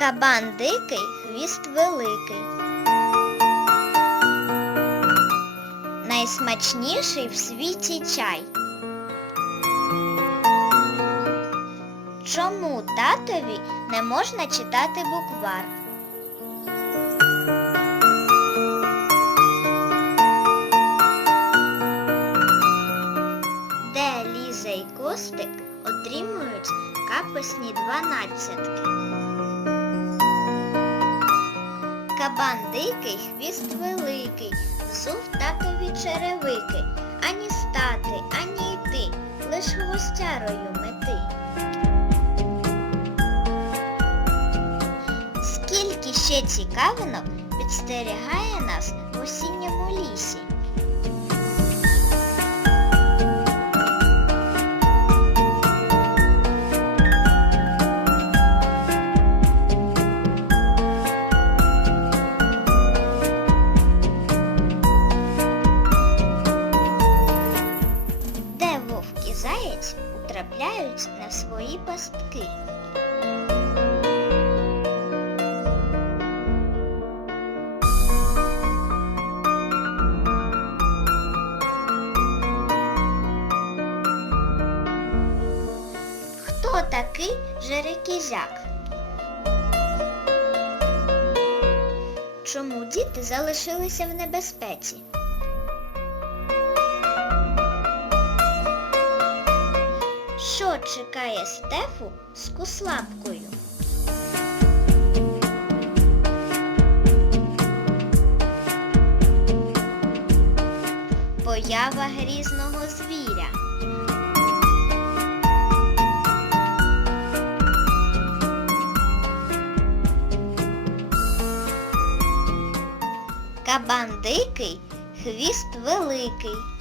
Кабан дикий, хвіст великий. Найсмачніший в світі чай. Чому татові не можна читати буквар? Де Ліза і Костик отримують капусні дванадцятки? Кабан дикий, хвіст великий, взув татові черевики, ані стати, ані йти, лиш гвоздярою мети. Скільки ще цікавинок підстерігає нас в осінньому лісі? Заєць утрапляють на свої пастки? Хто такий Жерекізяк? Чому діти залишилися в небезпеці? Що чекає Стефу з куслапкою? Поява грізного звіря. Кабан дикий, хвіст великий.